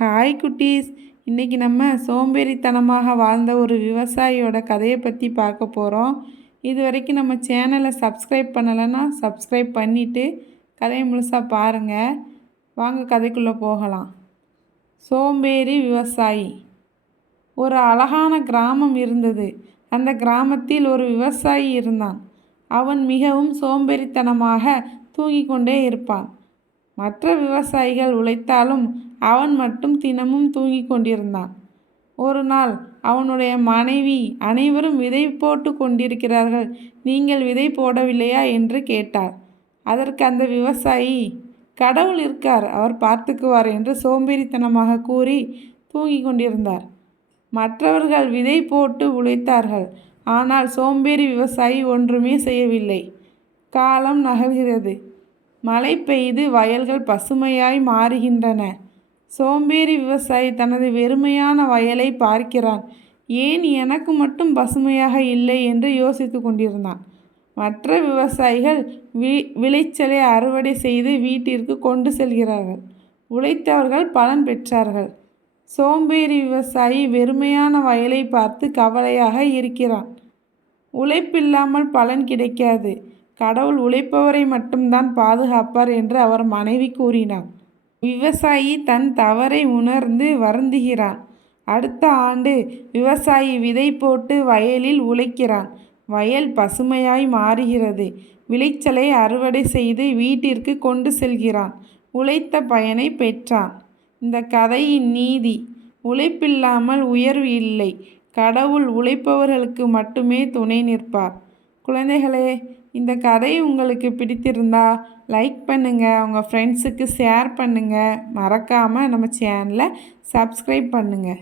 Hi குட்டீஸ், இன்றைக்கி நம்ம சோம்பேறித்தனமாக வாழ்ந்த ஒரு விவசாயியோட கதையை பற்றி பார்க்க போகிறோம். இது வரைக்கும் நம்ம சேனலை சப்ஸ்கிரைப் பண்ணலைன்னா சப்ஸ்கிரைப் பண்ணிவிட்டு கதையை முழுசாக பாருங்கள். வாங்க கதைக்குள்ளே போகலாம். சோம்பேறி விவசாயி. ஒரு அழகான கிராமம் இருந்தது. அந்த கிராமத்தில் ஒரு விவசாயி இருந்தான். அவன் மிகவும் சோம்பேறித்தனமாக தூங்கிக் கொண்டே இருப்பான். மற்ற விவசாயிகள் உழைத்தாலும் அவன் மட்டும் தினமும் தூங்கிக் கொண்டிருந்தான். ஒரு நாள் அவனுடைய மனைவி, அனைவரும் விதை போட்டு கொண்டிருக்கிறார்கள், நீங்கள் விதை போடவில்லையா என்று கேட்டார். அதற்கு அந்த விவசாயி, கடவுள் இருக்கார், அவர் பார்த்துக்குவார் என்று சோம்பேறித்தனமாக கூறி தூங்கிக் கொண்டிருந்தார். மற்றவர்கள் விதை போட்டு உழைத்தார்கள். ஆனால் சோம்பேறி விவசாயி ஒன்றுமே செய்யவில்லை. காலம் நகர்கிறது. மழை பெய்து வயல்கள் பசுமையாய் மாறுகின்றன. சோம்பேறி விவசாயி தனது வெறுமையான வயலை பார்க்கிறான். ஏன் எனக்கு மட்டும் பசுமையாக இல்லை என்று யோசித்து கொண்டிருந்தான். மற்ற விவசாயிகள் விளைச்சலை அறுவடை செய்து வீட்டிற்கு கொண்டு செல்கிறார்கள். உழைத்தவர்கள் பலன் பெற்றார்கள். சோம்பேறி விவசாயி வெறுமையான வயலை பார்த்து கவலையாக இருக்கிறான். உழைப்பில்லாமல் பலன் கிடைக்காது. கடவுள் உழைப்பவரை மட்டும்தான் பாதுகாப்பார் என்று அவர் மனைவி கூறினார். விவசாயி தன் தவறை உணர்ந்து வருந்துகிறான். அடுத்த ஆண்டு விவசாயி விதை போட்டு வயலில் உழைக்கிறான். வயல் பசுமையாய் மாறுகிறது. விளைச்சலை அறுவடை செய்து வீட்டிற்கு கொண்டு செல்கிறான். உழைத்த பயனை பெற்றான். இந்த கதையின் நீதி: உழைப்பில்லாமல் உயர்வு இல்லை. கடவுள் உழைப்பவர்களுக்கு மட்டுமே துணை நிற்பார். குழந்தைகளே, இந்த கதை உங்களுக்கு பிடித்திருந்தா லைக் பண்ணுங்கள், உங்கள் ஃப்ரெண்ட்ஸுக்கு ஷேர் பண்ணுங்கள். மறக்காமல் நம்ம சேனலை சப்ஸ்கிரைப் பண்ணுங்கள்.